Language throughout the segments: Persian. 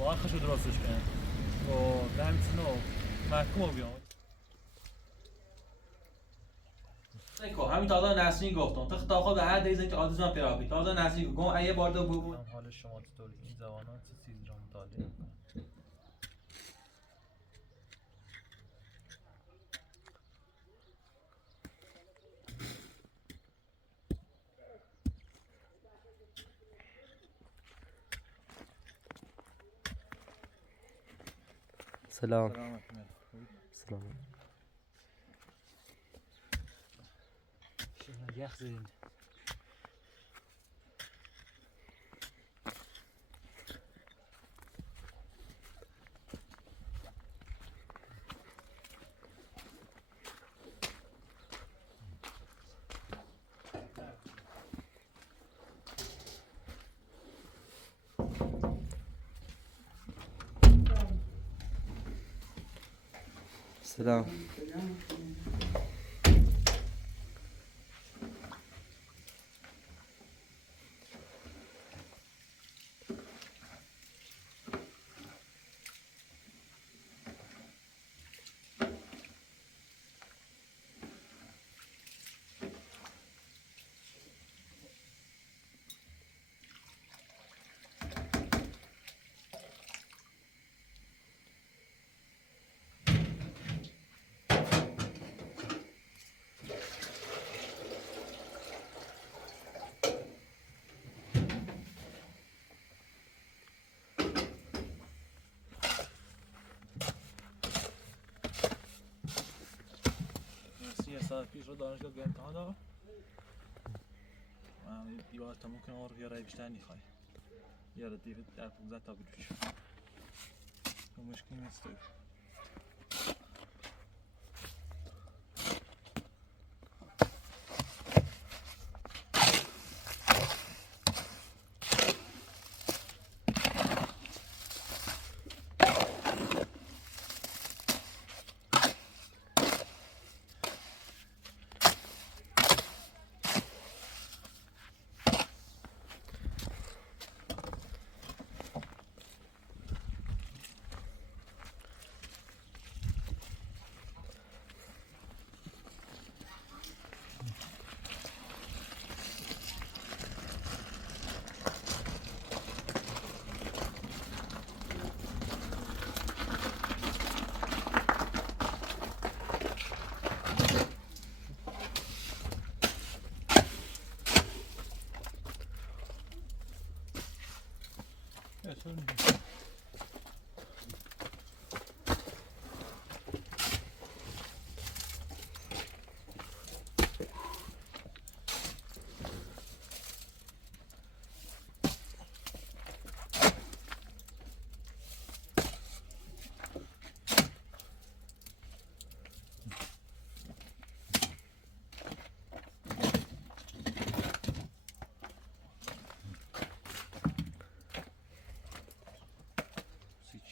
باید خشو درستش کنم و دمیتونو محکوم بیام نیکو همین تازه نسرین گفتم تو خطا به هر دیزن که آدیزم تراپی تازه نسرین گفتم ایه بار دو بود حال شما چطور این زبانات چه چیزی رو مطالعه میکنم سلام. سلام. یخ زدین سلام. یه ساعت پیش رو دانشگاه به امتحان دارم من دیوار تموم کنم و یه رای بیشتر نیخوای یه دیگه در 15 تا بجوش مشکلی نیست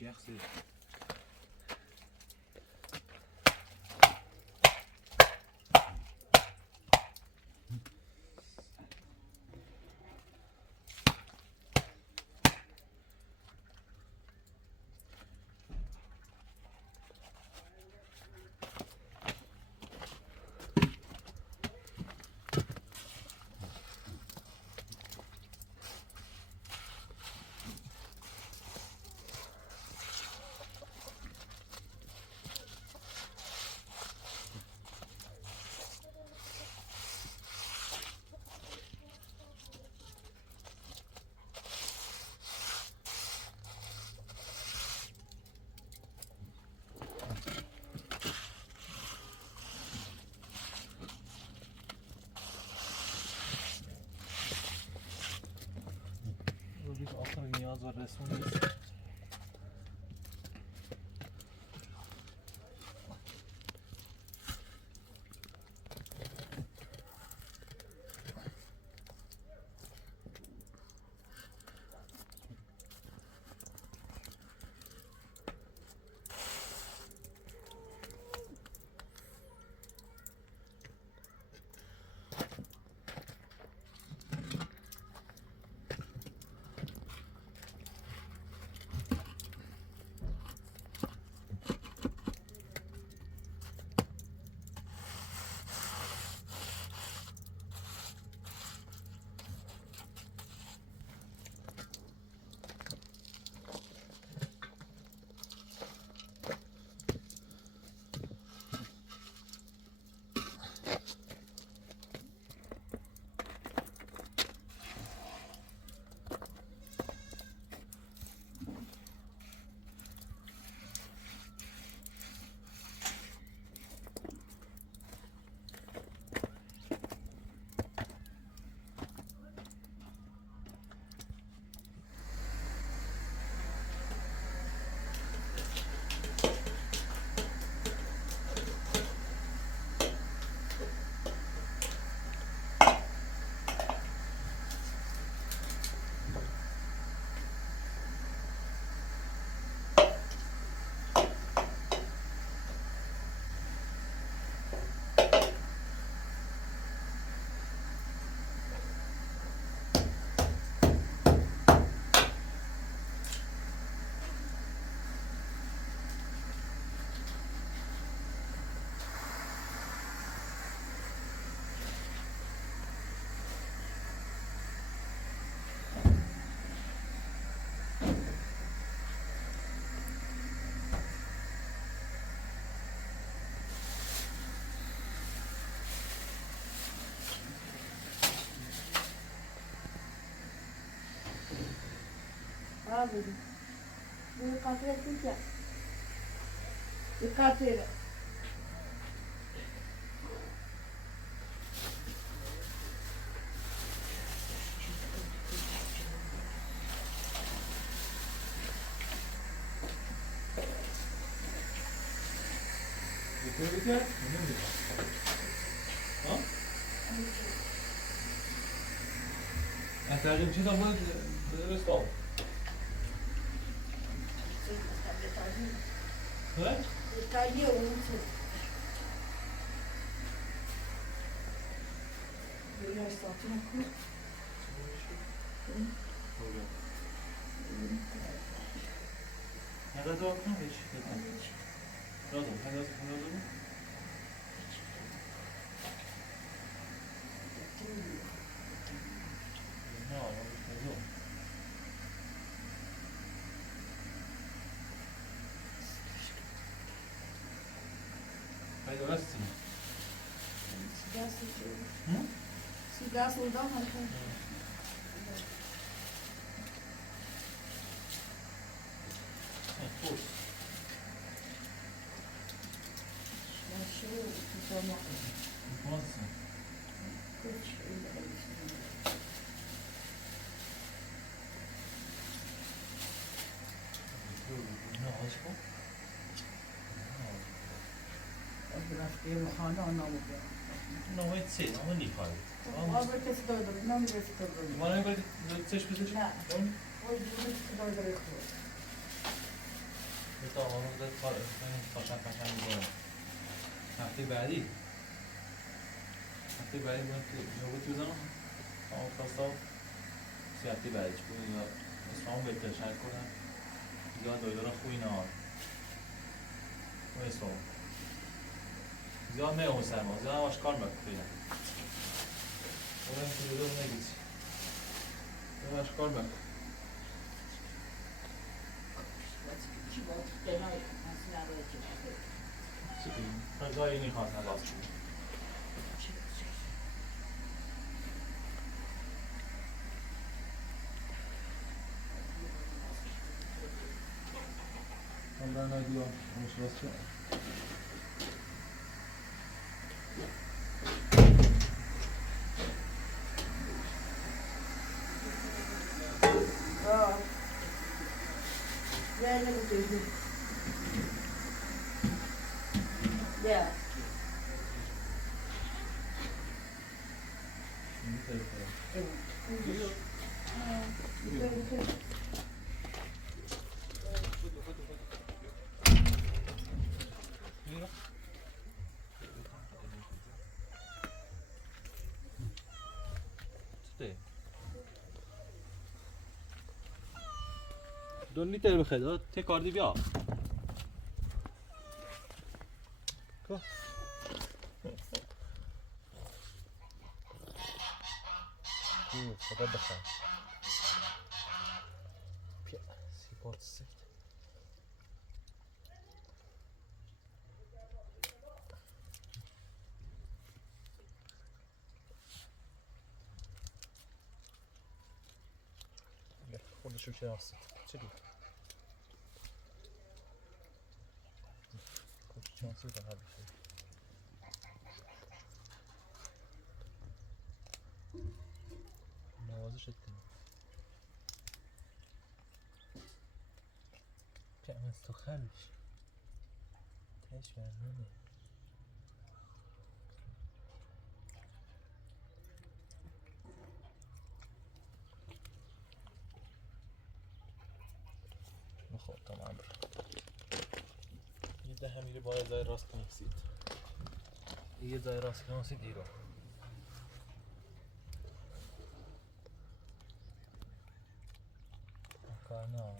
یخ زدین روزی آخر نیاز و رسون نیست بدی به خاطر چیه به خاطر بگیر ها احتیاج چیزا بود درست ها Italia muito. Eu já estou aqui na cor. نه داد کنم هیچ لازم لازم نه لازم Vai assim. Se gasta não dá mais. Força. Achou que só uma Nossa. Não, acho que رفتیم خانه نبود. não é de ser, não é nem pai. آب کسی داره نمی رسی داره. Mas não é que vocês precisam. نه. اوی دیگه داره خود. Então, vamos dar para agora. هفته بعدی باید که یوگا چیزم اما خواستم هفته بعدیش بود یا اسممون بهتر شرک کنم یا دایدارا خوی نهار اون اسممون زیاد نه اون سرما زیاد هم آشکار بکنم اون که دایدار نگیسی اون آشکار بکن چی بود؟ دنای مثلا روی چی بود؟ چی کنیم؟ غذایی نیخواستم باز کنیم من نگیام مشکل است نه نمی‌تونی. نه. دو لیتر بخیر تی کاردی بیا خدا بخیر بیا سیپات سفت خودشو که هست چه بود شانسی ده همیشه نوازش کنم پیام از تو خلش تش برنامه بخور تمام یه هم میره باید زای راست کنیسید یه زای راست کنیسید ایرو کارنا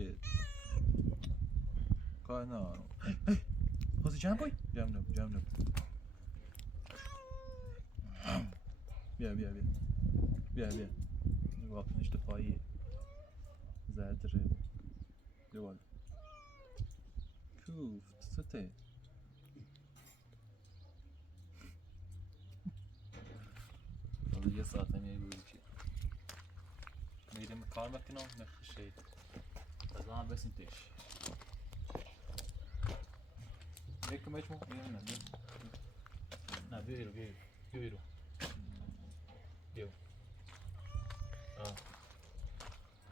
shit. کار نه. خواستی جمع کنی؟ جمع نکن. بیا. واکنش دفاعی. زدره. بیا بالا. کوفت سته. حالا یه ساعت میگویی چی؟ میریم کار میکنم نخشید. از آن بسیم تیش. یکم ایش مو میام نه بیرو. بیو.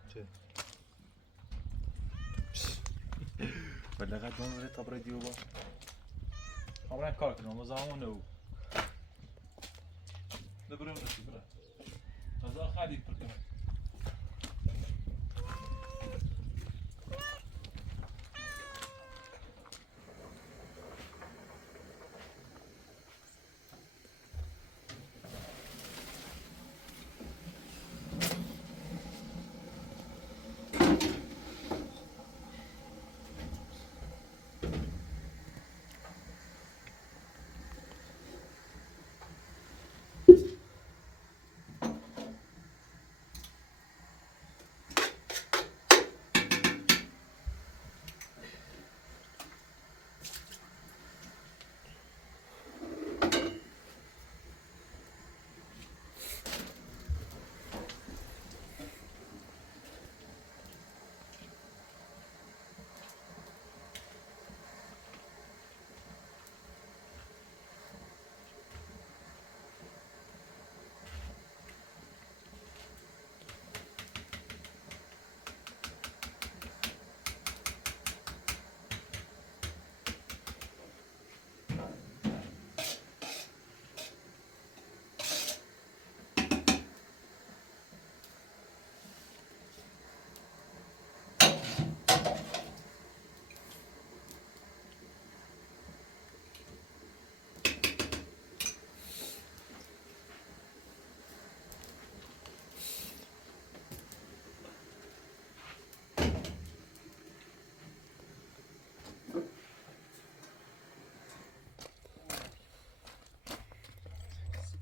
چه؟ ولی قد دون ولی تبرای دیو با. خبرن کار کنم وزامون نو. نبرم نشی برا. از آن خالی پرکنم.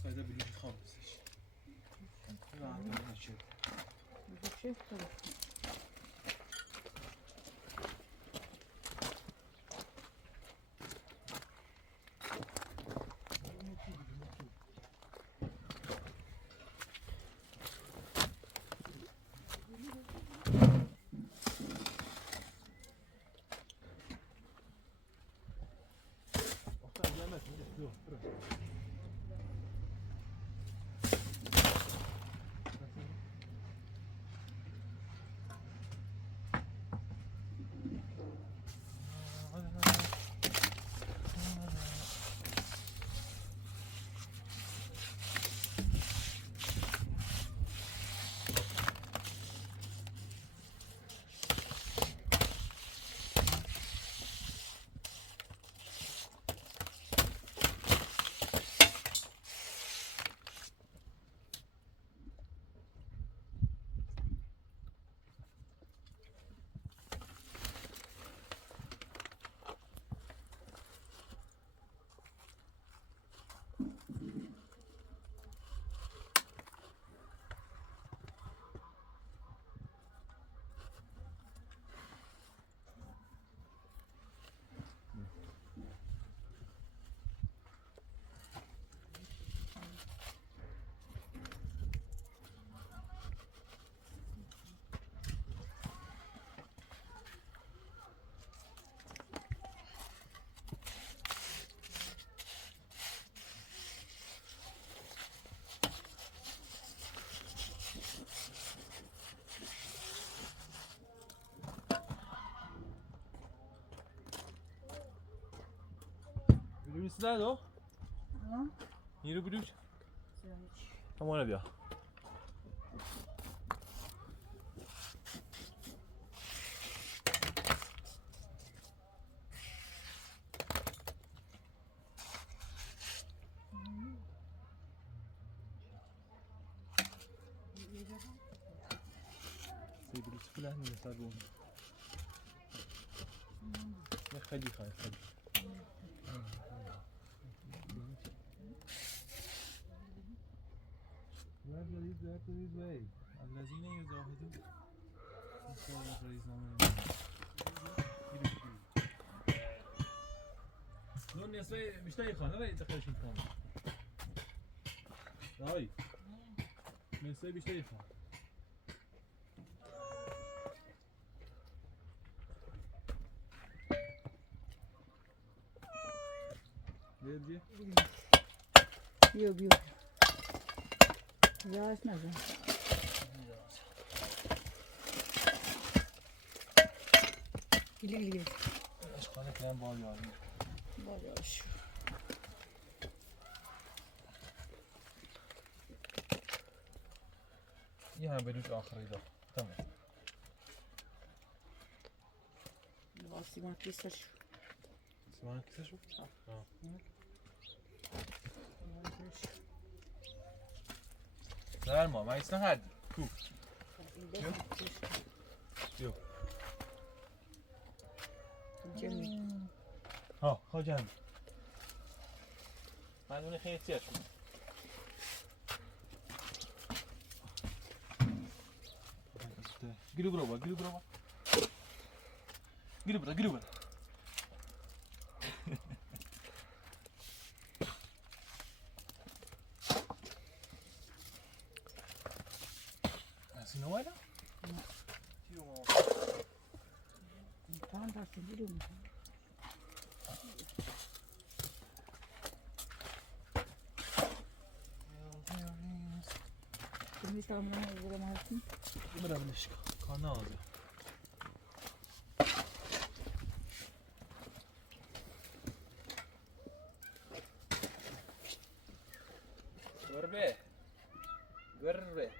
هذا بلوش خالص. لا عندنا شيء. شفته بلوش نداره؟ نیرو بلوش؟ همونه بیا. بلوش فلان مثلا خیلی خیلی خیلی الذين يزاهدون نون نسبه بیشتری خانه ولی دقیقش این کنم دایی نسبه بیشتری خانه بیا بیا بیا یاش نزن گلی گلی گلی اشکاله کنم با یاری باش یه هم بلوش آخری دا تمام سیمان کیسش سیمان کسه شو؟ Verma, mas não é tu. Eu. Ha, hocam. Ben onu heyeti yapıyorum. Giri buraya, giri buraya. Giri buraya, giri buraya. Assim não era? Tamam da biliyorum. Kimi tamamını uygulamazsın? Bırak bir şey. Kanı aldı. Görbe. Görbe.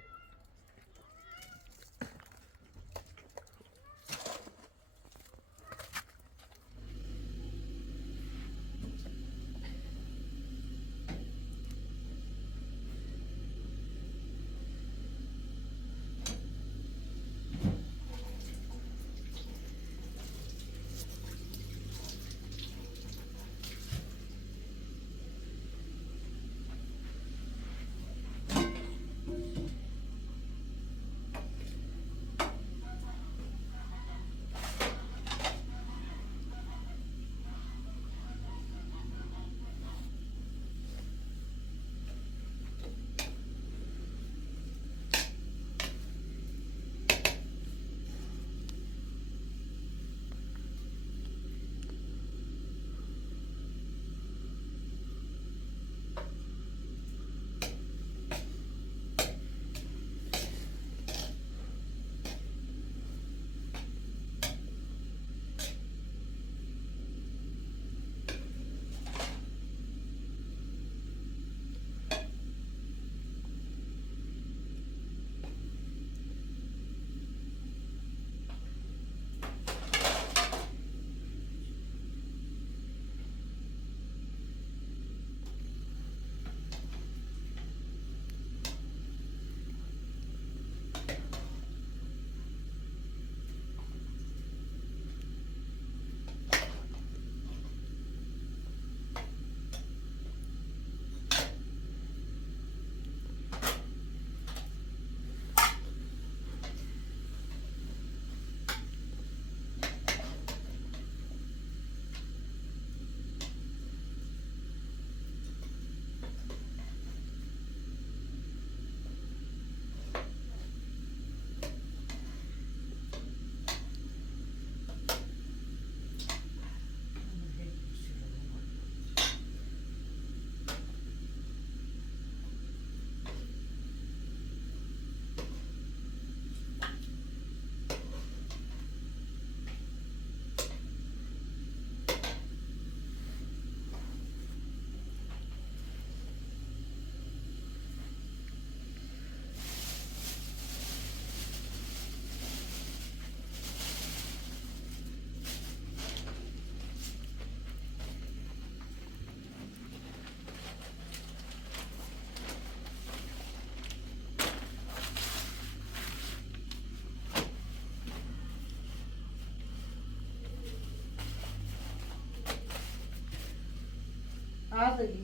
بگی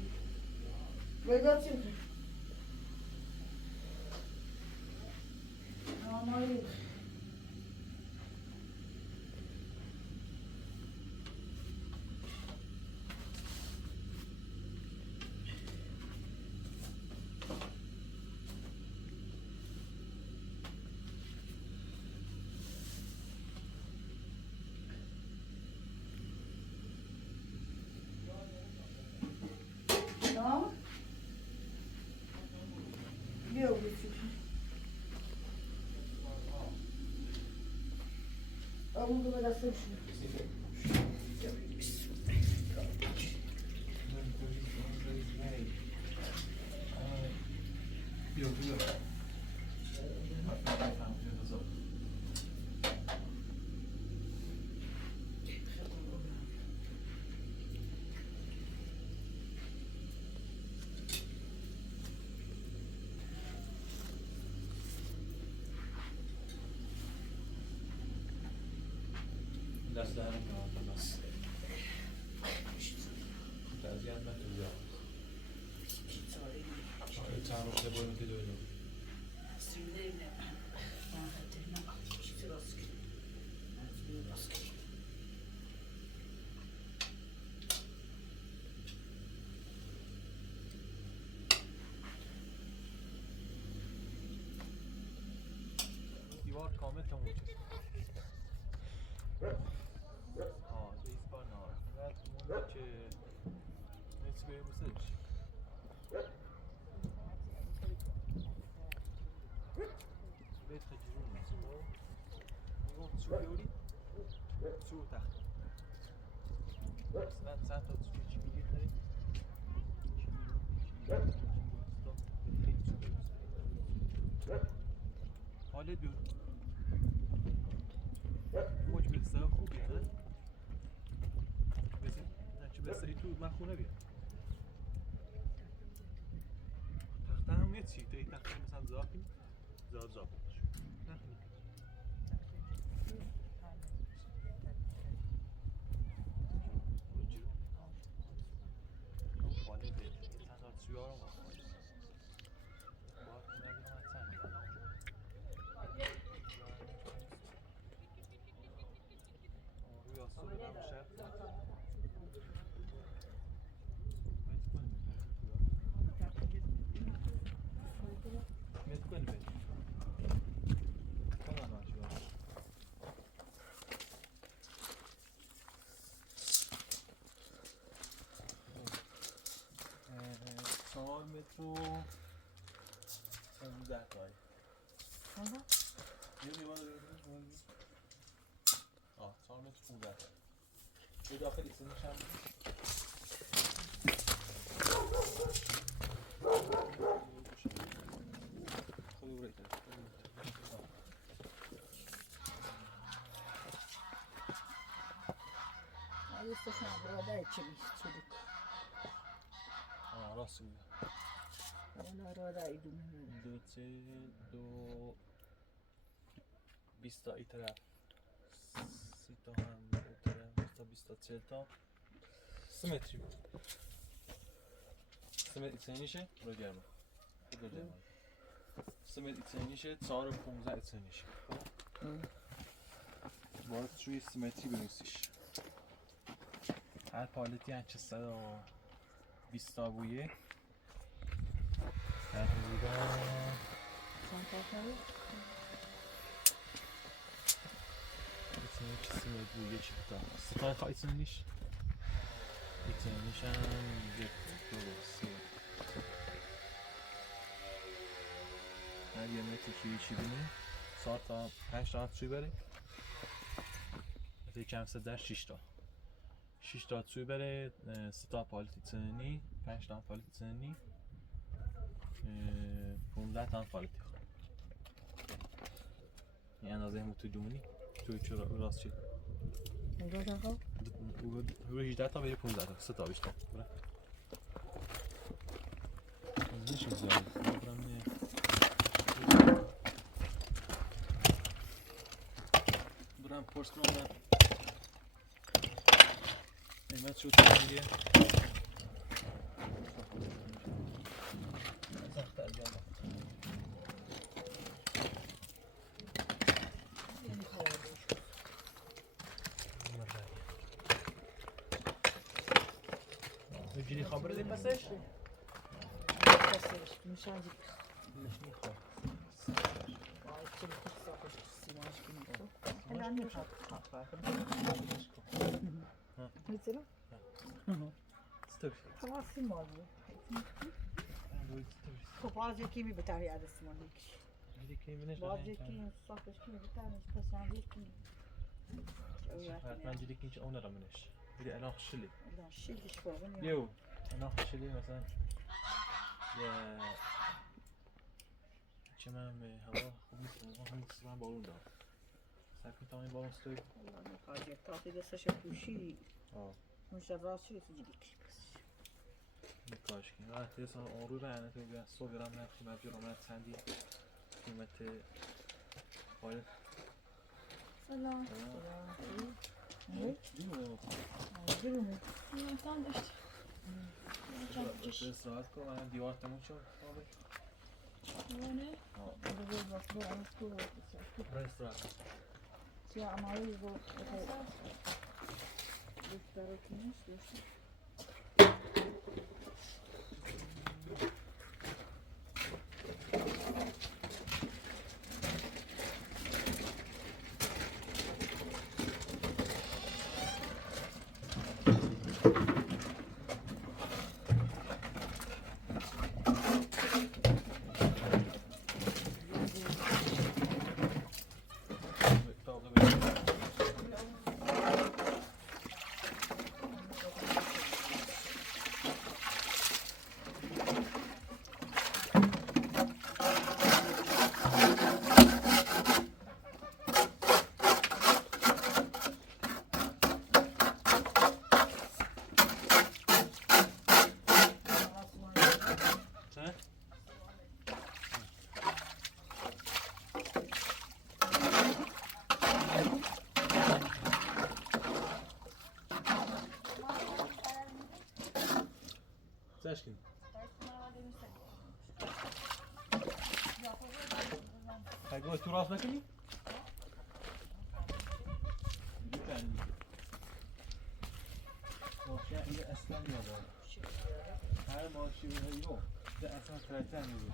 ویدا چی میکنی؟ آمایی tamam mı? Yok geçiyor. Ama bu kadar sırf şunu. دست درم کنم بس اذیت نکنی یا چند روز باید که دویدم دیوار کامل تموم شد ایست بار نهار فقط مونده که نسی بریم بسرش بیت خجرون نیست میگم سو بیوری سو تخت مثلا چند تا سو چی میگی خیلی حالت بیور موج بسته خوبیه نه؟ چه بسری تو من خونه بیاد تخته هم نیست چی؟ تا این تخته مثلا زاقی زاد زاق باش خاله به تنها سویار هم باید نبینم روی آسو بدم شرط متکن بید کمان باشی باش چهار متر و 15 تایی یه دیوان رو بگیریم 4 متر 15 تایی یه داخل ایستانش هم خوبی برای کرد استشان برادر چی چیدی؟ راست میگه اون برادر ایدونه 2 2 20 تا این طرف 30 تا هم اون طرف 20 تا 40 تا 3 متری بود 3 متر ایتسینیشه برو گرمه خود گرمه 3 متر ایتسینیشه 4 و 15 ایتسینیشه باید روی 3 متری بنویسیش هر پالتی هنچه 120 تا بویه تقریبا چند تا کنی؟ ایتسینی چیزی بویه چی بتا ستا تا ایتسینیش ایتسینیش هم 1 2 3 هر یه متر توی چی بینی 4 تا 5 تا توی بره متر کم 6 تا 6 تا توی بره 3 تا پالتی تنی 5 تا پالتی تنی 15 تا پالتی این اندازه همون توی دومونی توی چرا راست چی اونجا داخل؟ روی 18 تا بری 15 تا 3 تا بیشتر بره از میشه زیاد برم نه برم پرس کنم قیمت شد میگه Passage. Passage. Müsaade. مش میخواد Vay çabuk kutsamış. Simaş gibi. Hemen mi kalk? Mesela? Tamam simaş. خب باز یکی می بتاری عدس ما لیکش باز یکی صافش کی بتاریش پس عندیش کی حتما جديك نيجي اونر منش بدي انا خشلي لا شیلش فوقن یا يو انا خشلي مثلا يا چمن به هوا خوب نیست اون همین من بارون داد سعی کنم این بارون استوی حاجی تاتی دستش پوشی مش راست شد جدیکش بس کاش که نه اصلا اون رو رانه تو بیا 100 گرم نه قیمت جرمت چندی قیمت فایل سلام. گرونه Tam داشت. بس راحت کن من دیوار تموم شد Böyle. burada bir bak bu ana su var بس راحت ya ama öyle bu göster okumuş göster Zaşkın. Hayır, tu rast نکنی؟ ماشین اینجا اصلا نیاد. هر ماشین رو ده اصلا ترکتر نیاد.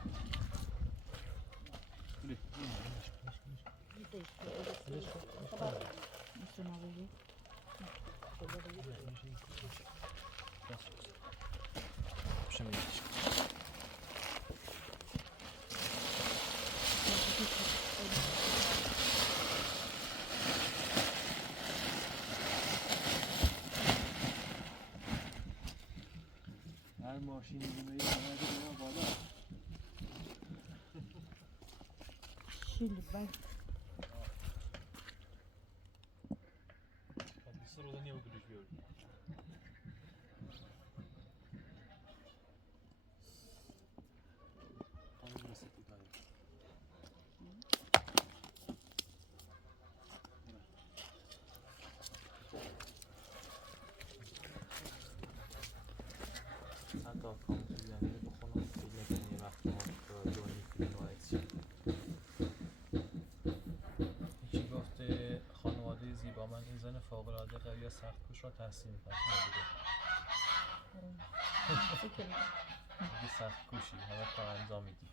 هر ماشینی بمیری اومده بالا. Şimdi ben Bir sırada niye bu düşüyor? حتی کامپیوتر یعنی بخونم خیلی کنی وقتی ما دونی فیلم باید چی یکی گفته خانواده زیبا من این زن فوق‌العاده قوی و سخت‌کوش را تحسین می‌کنم میگه سخت‌کوشی همه کار انجام میدی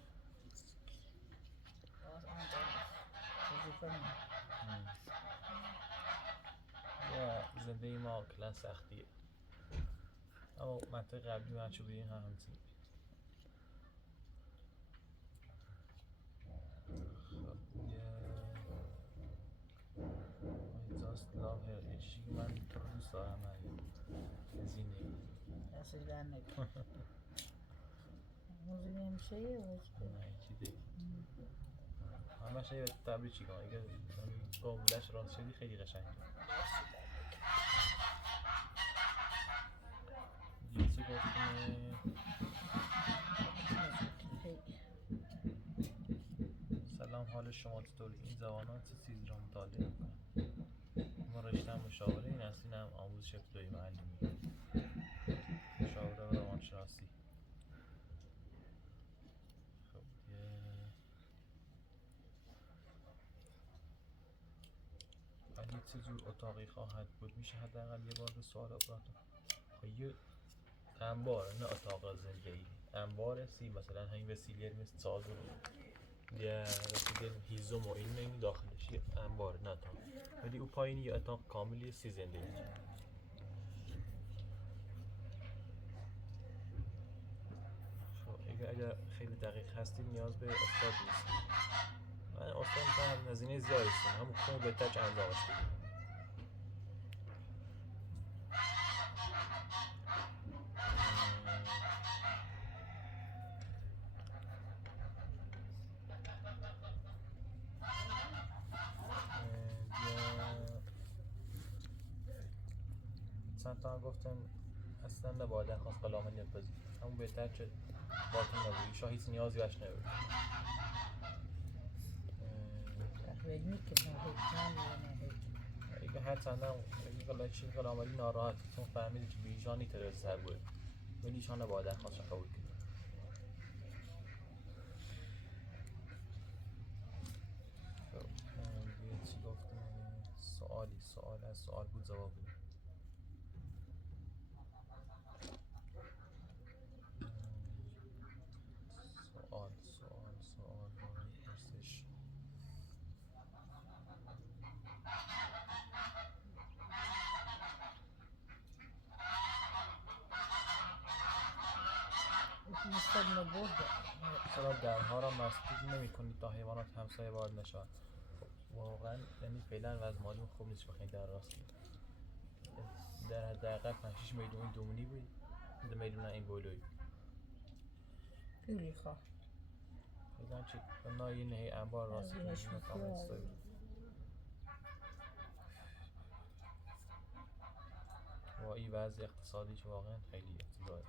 یا زندگی ما کلا سختیه اما منطقه قبلی من چو بگیم همچین just love her یه چیزی که من تو رو دوست دارم مریم زینه aslında ne? Muzluğum şeyi var. نه چی دیگه همش یه تبریک چی کنم اگه قابلش راست شدی خیلی قشنگه جنسی گفتیم سلام حال شما چطور این جوانان چه چیزی را مطالعه میکنن ما رشته مشاوره این اصلی هم آموزش ابتدایی معلمی مشاوره و روانشناسی خب اگه چه جور اتاقی خواهد بود میشه حداقل یه بار به سوال ابراز خب یه انبار نه اتاق زندگی انبار سی مثلا همین وسیله مثل چادر یه رسیده هیزم و این می‌بینی داخلش یه انبار نه اتاق ولی او پایین یه اتاق کاملی سی زندگی خب اگر خیلی دقیق هستیم نیاز به استاد نیست من استاد می‌کنم هزینه زیادی است همون خون بهتر انجامش بدیم چند تا هم گفتم اصلا نباید درخواست قلامه نپذیر همون بهتر که باتون نبودی شاه هیچ نیازی بهش نبود علمی که اگه هر چند هم اگه قلامه ناراحت چون فهمیدی که بیشانی ترس سر بود ولی ایشان نباید درخواست قبول کنید خب چی گفتم سوال از سوال بود جواب بود سوال برای پرسش مستقیم بود چرا درها را مسدود نمی کنید تا حیوانات همسایه وارد نشوند واقعا یعنی فعلا وضع مالی خوب نیست بخواید در راست در حداقل 5-6 میلیون این دومونی بود 2 میلیون این بولوی پیلی خواه فعلا چه بنای نهی انبار راست کنید و این وضع اقتصادی که واقعا خیلی افتضاحه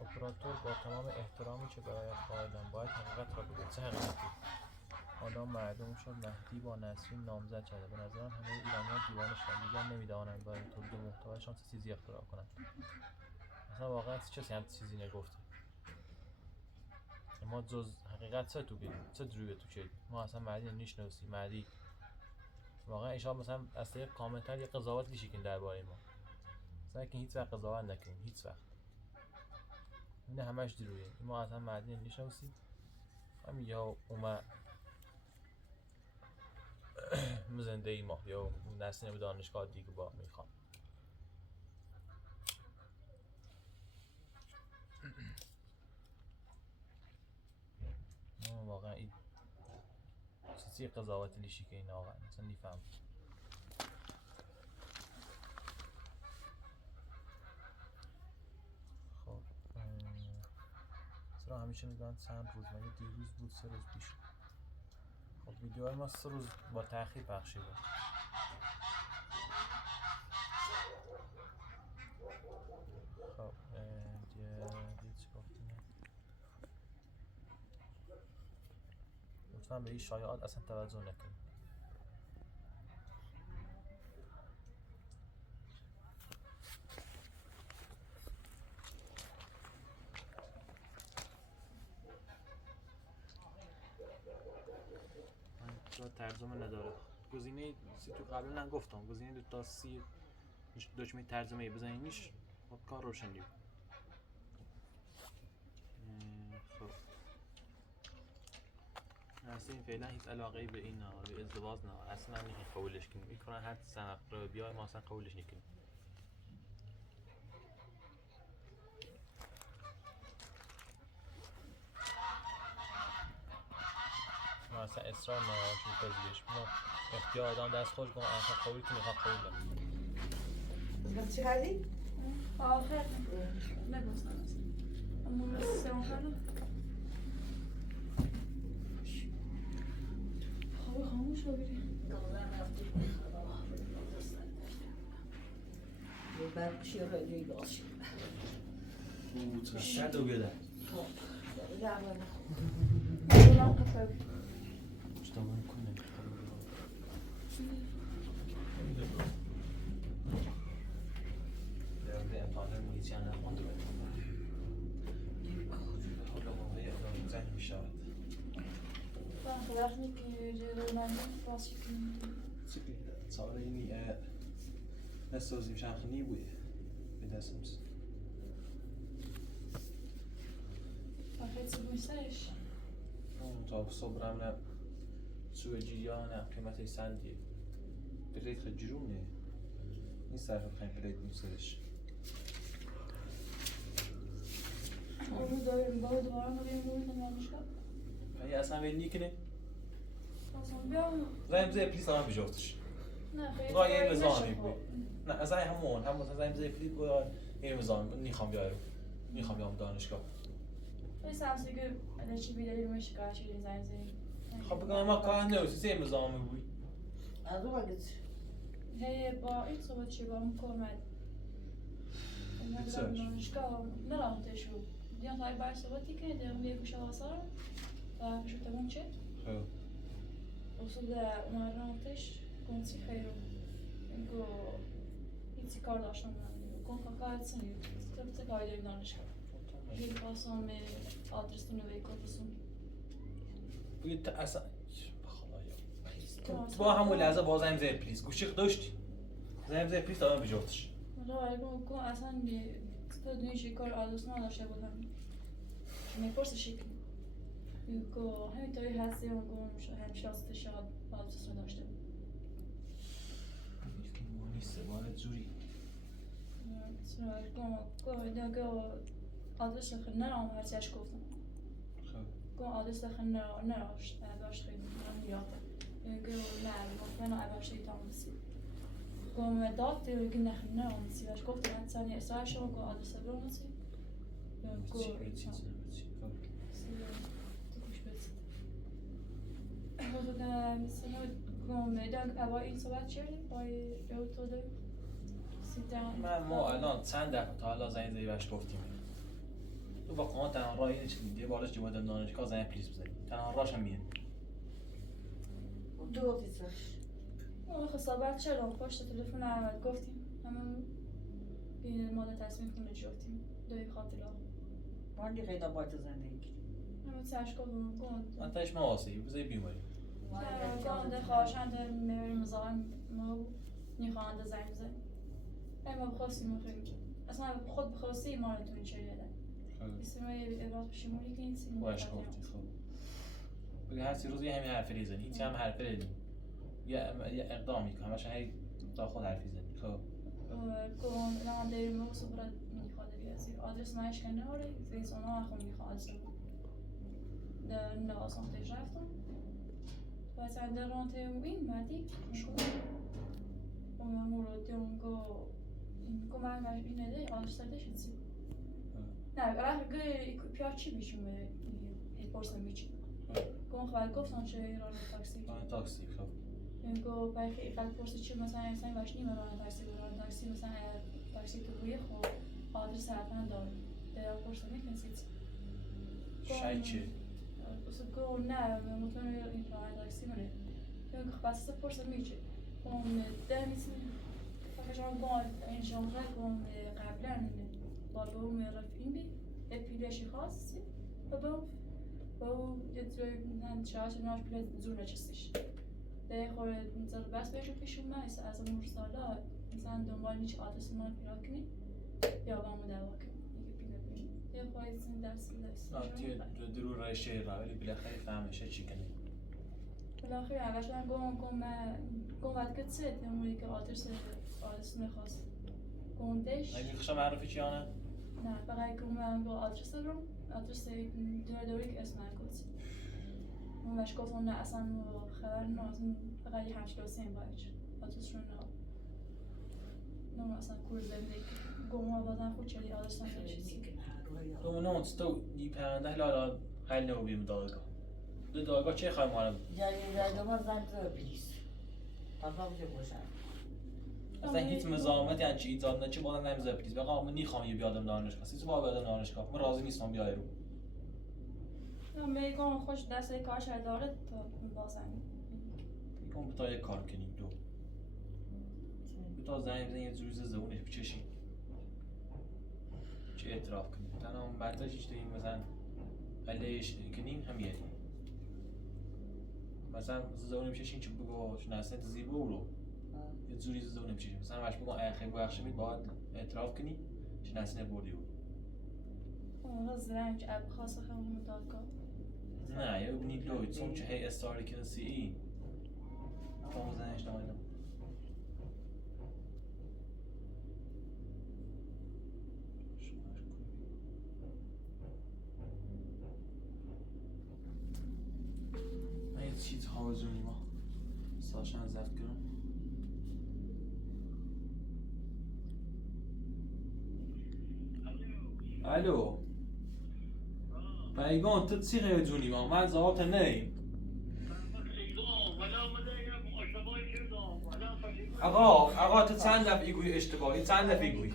اپراتور با تمام احترامی که برای قائلم باید حقیقت را بگوید چه حقیقتی؟ آدم مردم شد مهدی با نسرین نامزد شده به نظرم همه ایرانیان دیوانه شدن دیگر نمی‌دانند برای تولید محتوایشان چه چیزی اختراع کنند اصلا واقعا کسی هم چیزی نگفته ما جز حقیقت چه تو بگیم چه دروی تو چه ما اصلا مهدی نمی‌شناسیم مهدی واقعا ایشان مثلا از طریق کامنتر یه قضاوت لیشیکین درباره ما مثلا که هیچ وقت قضاوت نکنیم هیچ وقت این همش درویه ما اصلا مهدی نمی‌شناسیم همین یا اومد زنده ای ما یا نسلی به دانشگاه دیگه با میخوام واقعا این چیزی قضاوت لیشی که این آقا مثلا نیفهم خب چرا همیشه میگن چند روز مگه دیروز بود 3 روز پیش خب ویدیوهای ما 3 روز با تأخیر پخش بود خب دیگه چی گفتیم لطفا به این شایعات اصلا توجه نکنید ترجمه نداره گزینه تو قبلا هم گفتم گزینه دو تا سی دکمه ترجمه بزنینیش خب کار روشن دیگه خب اصلا فعلا هیچ علاقه به این به ازدواج نه اصلا نمیخوام قبولش کنیم میکنن هر سنق رو بیای ما اصلا قبولش نکنیم ما اصلا اصرار نداریم که پذیرش ما اختیار آدم دست خودش کنم اصلا قبول کنیم میخوام قبول نکنیم چی حالی؟ آخر نگفتم اما سه آخر خواب خاموش رو بریم برقشی رو روی باشه چه دو بیاده دلم قفل اشتباه کنه چند نخوند رو حالا موقع ادامه زنگ می شود Ben gedacht niet dat mijn was ik چی بیده؟ سال اینی نسازیم شنخنی بوده به دستمز vergeet ze moesters. اون تا صبرم نه سوجی ها نه قیمت سندیه بلیت خیلی جرونه این صرف بخوایم بلیت نیستش Hoe doe je boot warm weer moeite met manschap? هی اصلا ولی نیکنه Als een bel. زنگ بزه پلیس هم بجافتش Nee, خدا یه مزامی بود نه از این همون مثلا زنگ بزه پلیس بود یه مزامی نیخوام بیارم نیخوام بیام دانشگاه Is zelfs ik dat je weer de meeste kaartjes in zijn zin. خب بگم ما کار نوشتی سه مزامی بود از اون وقت Hey, با iets wat je wel moet met. En Iets dan anders. dan schaal. Nou dan het is zo. Die had hij bij zo wat ik ken, dan weer voor was er. Daar is het een chat. خب Of zo de maar dan het is komt zich heel. Ik go iets kar dاشتم. Kon kakao zijn. Dat is kar dan is. Hier pas om adres te نوی کنم. بگید اصلا خدایا تو با همون لحظه با زنگ بزه پلیس گوشیق داشتی زنگ بزه پلیس دادم بجافتش نه اگه اصلا تو نیشی کار آدرس نداشته بودم میپرسه شکل میگو همینطوری هستی و گم همیشه آستش آدرس رو داشته بود یکی نیسته باید جوری گو آدرس خیلی نرام هرچیش گفتم خب گو آدرس خیلی نراشت داشت خیلی من یادم گو نه من عباش ایتام بسی گم داد دیگه که نخیلی نرام بسی وش گفتم من ثانیه سعی شما گو آدرس برام بسی گو مثلا گم دانگ ابا این صحبت کردیم با رو تو دو ما الان چند دفعه تا حالا زنگ زدی بهش گفتیم تو واقعا تنها راه اینه چی دیگه بالاش جواد دانشگاه زنگ پلیس بزنی تنها راهش هم میه دو وقتش ما صحبت کردم پشت تلفن احمد گفتیم همون این مال تصمیم خونه جفتیم دوی خاطره من دیگه اینا باید زندگی همون سرش گفتم گفت من تاش مواسی بزنی بیماری گفت خواهشند میبریم مزاحم ما نیخواهند زنگ بزنیم ما بخواستیم خیلی اصلا خود بخواستی ما رو تو این چریده اسم یه ابراز شمولی که این سیم باش گفتی خب بگه هر سی روز یه همین حرفی ریزنی هیچ هم حرفی ریزنی یه اقدامی که همش هی تا خود حرفی زنی خب گفت الان داریم رو صبرت میخواد بیازی آدرس مایش کنه آره فیس اونا آخون میخواد در نوازم تیج رفتم و سند رانته این مدی اون مورد اون گو من این نده آدرس داده شدی نه برای پیاچی بیشم یه پرسن میچی گم خبر گفتن چه راه تاکسی تاکسی خب گو برای فقط پرسید چی مثلا انسان باش نیم راه تاکسی مثلا تاکسی تو بوی خب آدرس حتما داره در پرسن میکنید شاید چی گو نه مطمئن این راه تاکسی منه گو بس پرسن میچی گم در میسن فقط جان گم این جمله گم قبلا با دوم رفیقیم بی اپیلشی خاصی و با یه شاید ناش بیاد زور نچستش ده خورد مثلا بس بهش پیشون میاد از اون سالا مثلا دنبال هیچ آدرس ما پیدا کنی یا با مو دعوا کنی دیگه پیدا کنی یه خواهی سن درس درو رایشه را ولی بالاخره فهمشه چی کنی بالاخره اولش من گم وقت که سه تموری که آدرس نخواست گمدش نگی خشم معرفی چی آنه نه فقط که من با آدرس رو آدرس دوری که اسم نکوت اون بهش گفتم نه اصلا خبر نه اصلا فقط یه همچه دوستیم باید آدرس رو نه اصلا کور زندگی گمه بازم خود چلی آدرس نمیده چیزی تو نونس تو دی پرنده لالا خیلی نو بیم دادگاه دو دادگاه چه خواهی مارم جایی ما زنگ زده پلیس تازه بوده باشن اصلا هیچ مزاحمتی یعنی چی ایجاد نشه بالا نمیذاره پلیس بگم من نمیخوام یه بیادم دانشگاه سیچ با بیادم دانشگاه من راضی نیستم بیای رو میگم خوش دست کارش داره تا بازم میگم تا یه کار کنیم دو تا زنگ بزنیم یه جوری زبونش بچشیم چه اعتراف کنیم تنها اون بعدش اشتهیم مثلا علیش کنیم همیه مثلا زدون میشه این چه بگو نسنت زیبو رو یه جوری زدون میشه مثلا باش بگو خیلی بخشید باید اعتراف کنی چه نسنت بردی بود غزران اب خاصة خمون دادگاه نه یه بنید لوید چون چه هی استاری کنسی ای تو مزنش نمایدم من یه چیز هاوزونی ما ساشن زفت کنم الو بیگان تو چی غیر جونی ما من زوابت نیم آقا تو چند دفعه گوی اشتباهی چند دفعه گوی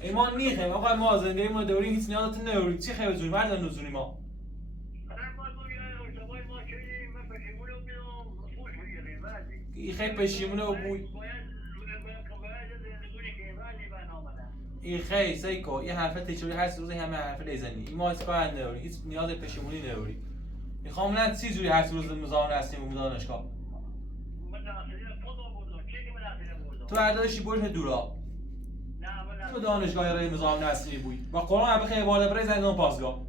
ایمان نیخیم آقا ما زنده ما دوری هیچ نیازت نداری چی خیلی جونی مردن نزونی ما ای خیلی پشیمونه و بوی ای خیلی سیکو یه حرفه تیچوری هر روزی همه حرفه لیزنی این ما کار نداری هیچ نیاز پشیمونی نداری میخوام نه چی جوری هر روز مزاحم هستیم و دانشگاه تو برداشتی برش دورا تو دانشگاه رای مزاحم هستی بوی با قرآن هم بخیر بالا برای زندان پاسگاه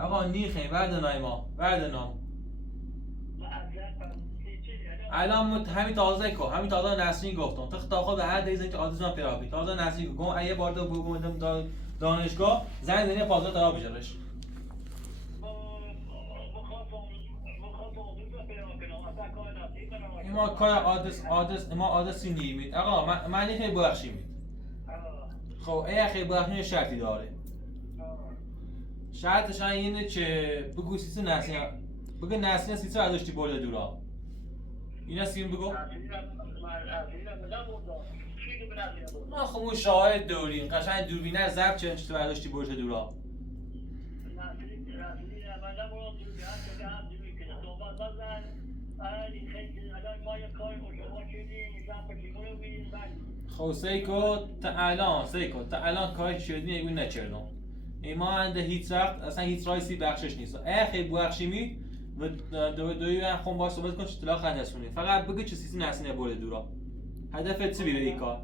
آقا نیخیم وردنای ما وردنام الان همین تازه کو همین تازه نسرین گفتم تو تا خود هر دیزه که آدیزم تراپی تازه نسرین گفتم ایه بار دو بگم دانشگاه زنگ زنی پازا ترا بجرش ما کار آدرس ما آدرسی نیمید آقا من خیلی بخشیم خب ای خیلی بخشیم شرطی داره شرطش اینه که بگو سیسه نسرین بگو نسرین سیسه ازشتی برده دورا اینا سیم بگو ما خمون شاهد دوریم قشنگ دوربینه ضبط چه تو برداشتی برده دورا خب سیکو تا الان کاری شدی نگوی نچردم ایما انده هیچ وقت اصلا هیچ رایسی بخشش نیست خیلی بخشی و دوی هم خون باید صحبت کن چه طلاق خندسونی فقط بگو چه سیسی نسینه برده دورا هدفت چی بیره ای کار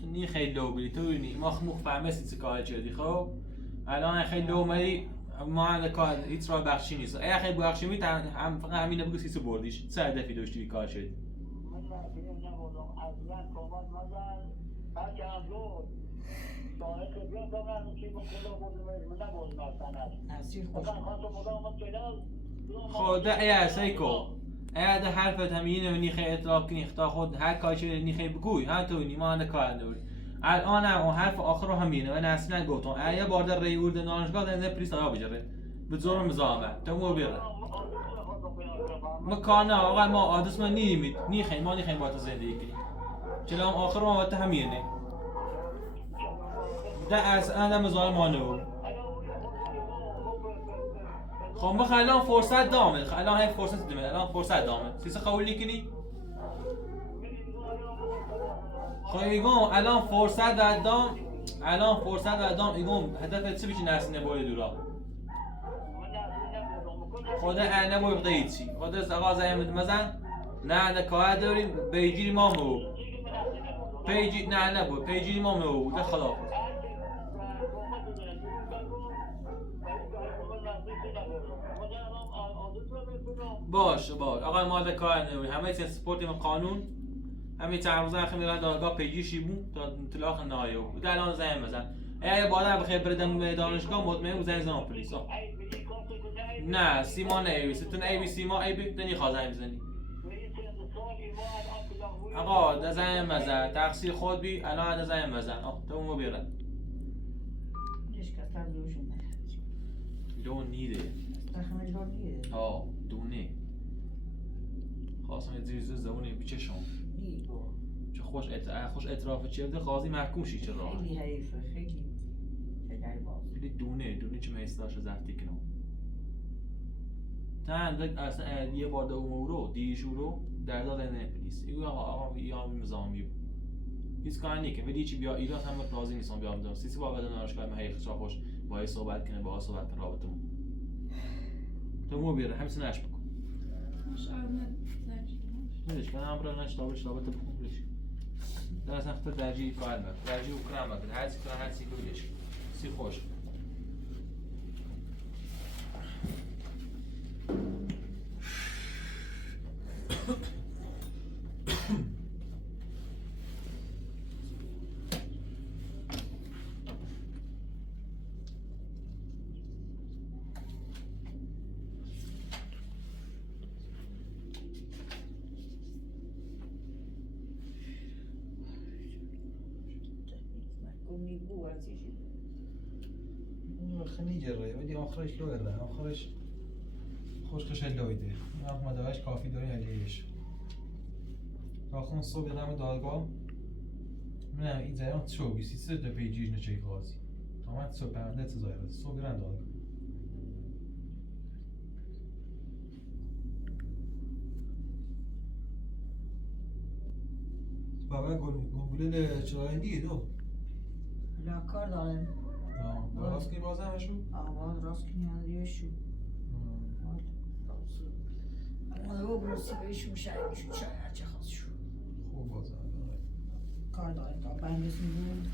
تو نی خیلی لو بری تو نی ما فهمه سیسی کار چردی خب الان خیلی لو مری ما هم کار هیچ راه بخشی نیست اگه خیلی بخشی می هم فقط همینه بگو سیسو بردیش چه هدفی داشتی کار شد خود ای سیکو اگه ده حرفت همینه و نیخه اطلاق کنی خطا خود هر کاری شده نیخه بگوی هم تو نی ما هم کار نداری الان هم اون حرف آخر رو همینه و نسلا گفتم اگه بارده ریورد دانشگاه دنده پلیس دارا بجره به زور مزاحمه تو مو بیره مکانه آقا ما آدرس ما نیمید نیخیم ما نیخیم با تو زندگی کنیم چلام آخر ما تو همینه ده اصلا مزاحم ما نبود خب ما الان فرصت دامه الان هی فرصت دامه الان فرصت دامه سیسه قبول کنی خب ایگم الان فرصت دام ایگم هدفت چی بیشی نسینه بوری دورا خدا اینه بوی بده ایچی خدا از آقا زیم مزن نه نه کار داریم پیجی ما مو پیجی نه بود پیجی ما مو بوده خدا باش آقا ما ده کار نداریم همه چیز سپورتیم قانون همین چند روز اخیر میرن دادگاه پیجیشی بود تا طلاق نایو بود الان زنگ بزن اگه بالا بخیر بردم به دانشگاه مطمئن بود زنگ زنم پلیس نه سیما نیویسی تو نیویسی ما ای بی دنی خواه زنگ آقا ده زنگ بزن تقصیر خود بی الان ده زنگ بزن تو اونو بیرن دون نیده دونه خواستم یه زیر زبونه پیچشون چه خوش اطراف چه بده قاضی محکوم شی چه راه خیلی حیفه خیلی باز خیلی دونه چه میستاش زفتی کنم تا اندک اصلا یه بار دوم رو دیشو رو در داد نه پلیس ایگو آقا یا نظامی هیچ کاری نیکه ولی چی بیا ایران هم راضی نیستم بیام دارم سیسی با بدن آشکار من هیچ خوش با صحبت کنه با صحبت کنه رابطه تو مو بیاره همین نش بکن میدش کنم امر نش رابطه بکن بلش در اصلا خطر درجی فعال بک درجی اوکرام بک هر چی کنه هر چی بلش سی خوش کنی بو ورزشی اون خیلی جرایی ولی آخرش لویده آخرش خوشش لویده اما مدارش کافی داره علیهش آخون صبح دم دادگاه من این زیان چو بیسی سه تا پیجیش نچه قاضی آمد صبح پرنده تزایره صبح برن دادگاه بابا گلگوله چرایی دیگه دو لا کار دارم راست که باز همشو؟ آواز راست کنی هندیشو اما دو بروسی بهشون شاید چه خواست شو خوب باز کار دارم تا بندشون بود